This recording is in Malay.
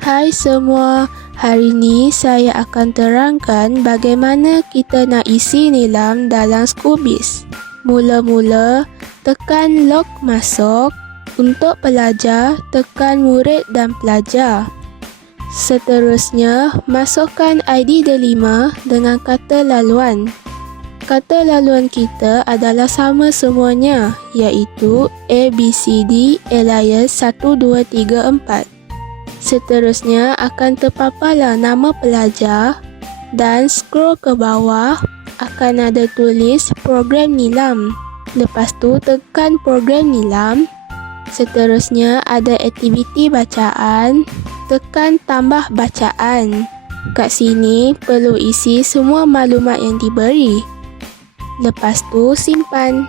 Hai semua, hari ini saya akan terangkan bagaimana kita nak isi nilam dalam Scoobies. Mula-mula, tekan log masuk. Untuk pelajar, tekan murid dan pelajar. Seterusnya, masukkan ID delima dengan kata laluan. Kata laluan kita adalah sama semuanya, iaitu ABCD alias 1, 2, 3, 4. Seterusnya akan terpaparlah nama pelajar dan scroll ke bawah akan ada tulis program nilam. Lepas tu tekan program nilam. Seterusnya ada aktiviti bacaan, tekan tambah bacaan. Kat sini perlu isi semua maklumat yang diberi. Lepas tu simpan.